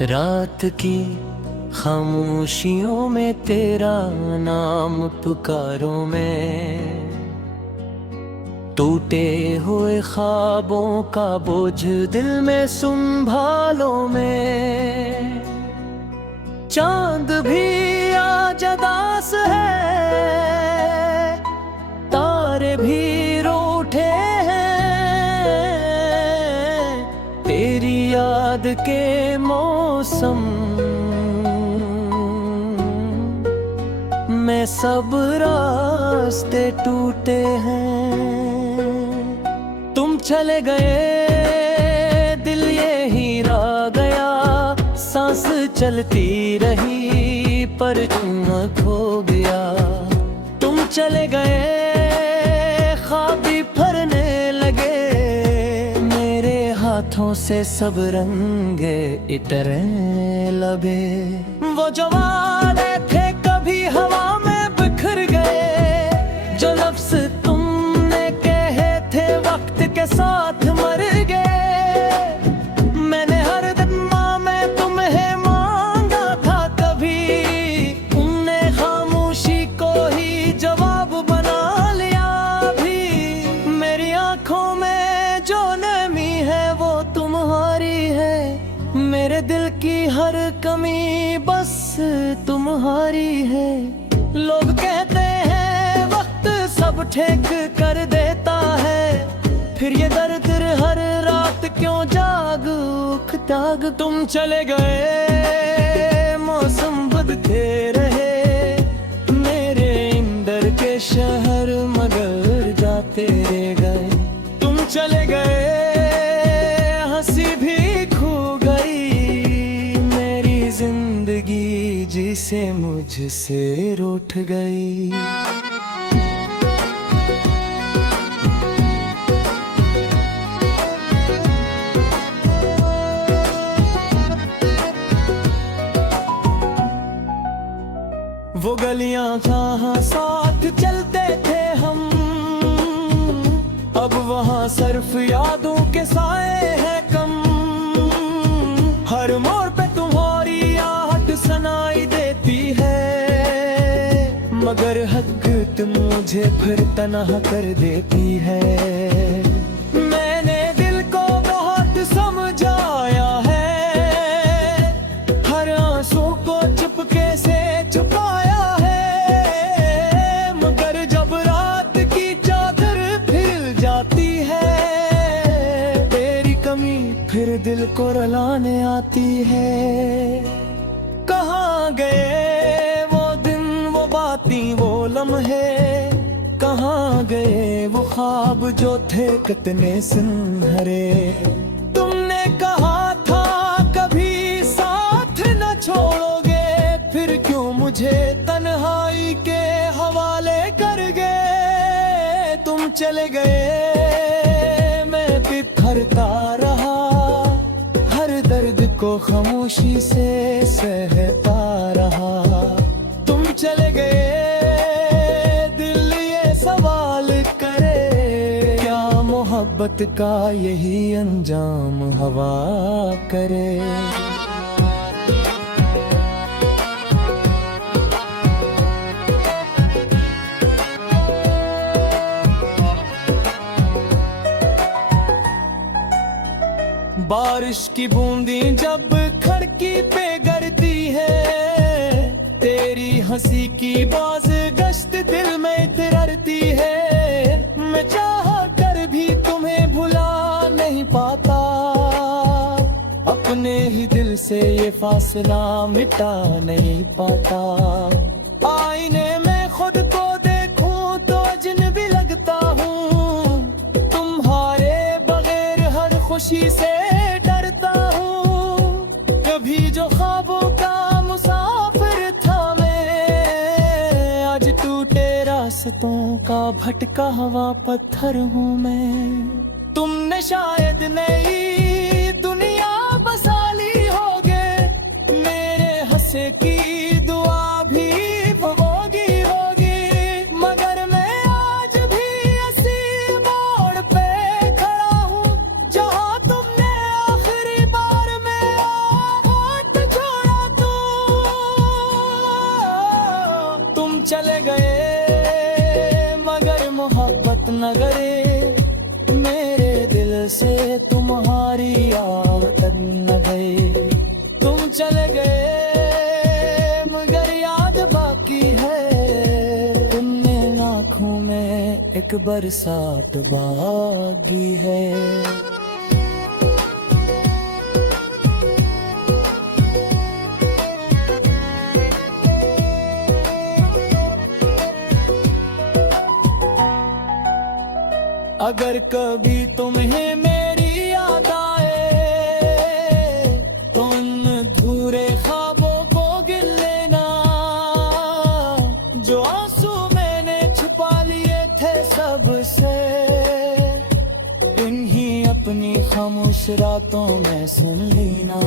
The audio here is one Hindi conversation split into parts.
रात की खामोशियों में तेरा नाम पुकारूं मैं, टूटे हुए ख्वाबों का बोझ दिल में संभालो मैं। चांद भी आज उदास है, तारे भी रूठे हैं, तेरी याद के मौसम में सब रास्ते टूटे हैं। तुम चले गए दिल यही रह गया, सांस चलती रही पर तुम खो गया। तुम चले गए ख्वाब भी फरने लगे, मेरे हाथों से सब रंगे इतरे लबे। वो जो वादे थे कभी हवा में बिखर गए, जो लफ्ज़ तुमने कहे थे वक्त के साथ मर गए। मैंने हर दिमा में तुम्हें मांगा था कभी, तुमने खामोशी को ही जवाब बना लिया भी। मेरी आंखों में जो नमी है वो तुम्हारी है, मेरे दिल की हर कमी बस तुम्हारी है। लोग कहते हैं वक्त सब ठीक कर देता है, फिर ये दर्द हर रात क्यों जाग उठता। तुम चले गए मौसम बदलते रहे, मेरे इंदर के शहर मगर जाते रह गए। तुम चले गए हंसी भी खो गई, मेरी जिंदगी जिसे मुझसे रूठ गई। वो गलियां जहां साथ चलते थे हम, अब वहां सिर्फ यादों के साए हैं कम। हर मोड़ पे तुम्हारी आहट सुनाई देती है, मगर हकीकत मुझे फिर तन्हा कर देती है। मैंने दिल को बहुत समझाया है, हर आंसू को चुपके से छुपाया है, मगर जब रात की चादर फिर जाती है, तेरी कमी फिर दिल को रुलाने आती है। कहाँ गए वो दिन वो बातें वो लम्हे, कहाँ गए वो ख्वाब जो थे कितने सुनहरे। तुमने कहा था कभी साथ न छोड़ोगे, फिर क्यों मुझे तन्हाई के हवाले कर गए। तुम चले गए मैं बिखरता रहा, हर दर्द को खामोशी से सहता रहा। तुम चले गए दिल ये सवाल करे, क्या मोहब्बत का यही अंजाम हवा करे। बारिश की बूंदें जब खिड़की पे गिरती है, तेरी हंसी की बाज गश्त दिल में इतरती है। मैं चाह कर भी तुम्हें भुला नहीं पाता, अपने ही दिल से ये फासला मिटा नहीं पाता। आईने में खुद को देखूं तो अजनबी लगता हूँ, तुम्हारे बगैर हर खुशी से डरता हूँ। कभी जो ख्वाबों का मुसाफिर था मैं, आज टूटे रास्तों का भटका हुआ पत्थर हूँ मैं। तुमने शायद नई दुनिया बसा ली होगे, मेरे हंसे की दुआ भी भगोगी होगी, मगर मैं आज भी इसी मोड़ पे खड़ा हूँ जहाँ तुमने आखिरी बार में चले गए मगर मोहब्बत न गए, मेरे दिल से तुम्हारी आदत न गई। तुम चले गए मगर याद बाकी है, तुमने आँखों में एक बरसात बागी है। अगर कभी तुम्हें मेरी याद आए तो उन अधूरे ख्वाबों को गिन लेना, जो आंसू मैंने छुपा लिए थे सबसे, इन्हीं अपनी खामोश रातों में सुन लेना।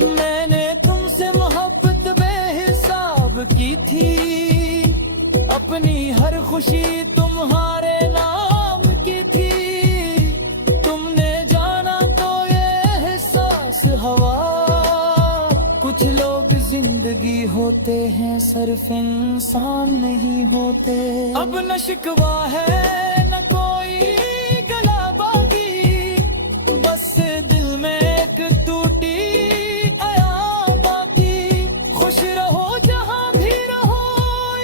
मैंने तुमसे मोहब्बत बेहिसाब की थी, अपनी हर खुशी तुम्हारे नाम की थी। तुमने जाना तो ये एहसास हवा, कुछ लोग जिंदगी होते हैं सिर्फ इंसान नहीं होते। अब न शिकवा है न कोई गला बागी, बस दिल में एक टूटी आया बाकी। खुश रहो जहां भी रहो,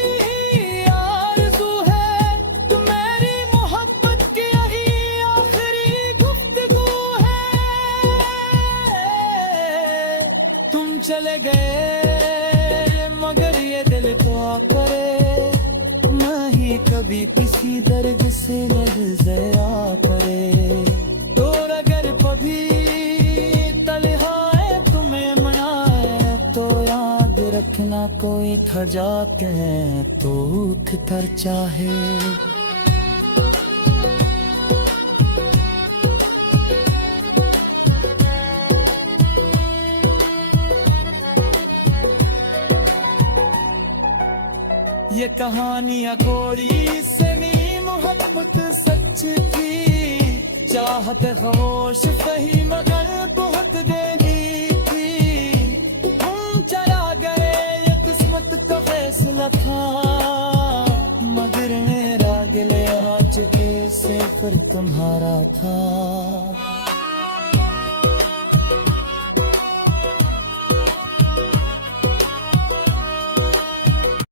यही आरज़ू है, तो मेरी मोहब्बत की यही आखिरी गुफ्तगू है। तुम चले गए मगर ये दिल दुआ करे, नहीं कभी किसी दर्द से लर्ज़ा करे। और अगर कभी तन्हाई तुम्हें मनाए तो याद रखना कोई था जाके तो उठ कर चाहे। ये कहानियाँ कोरी से नहीं, मोहब्बत सच थी, चाहत खामोश सही मगर बहुत देरी थी। हम चला गए ये किस्मत का फैसला था, मगर मेरा गिले आज के सिर्फ तुम्हारा था।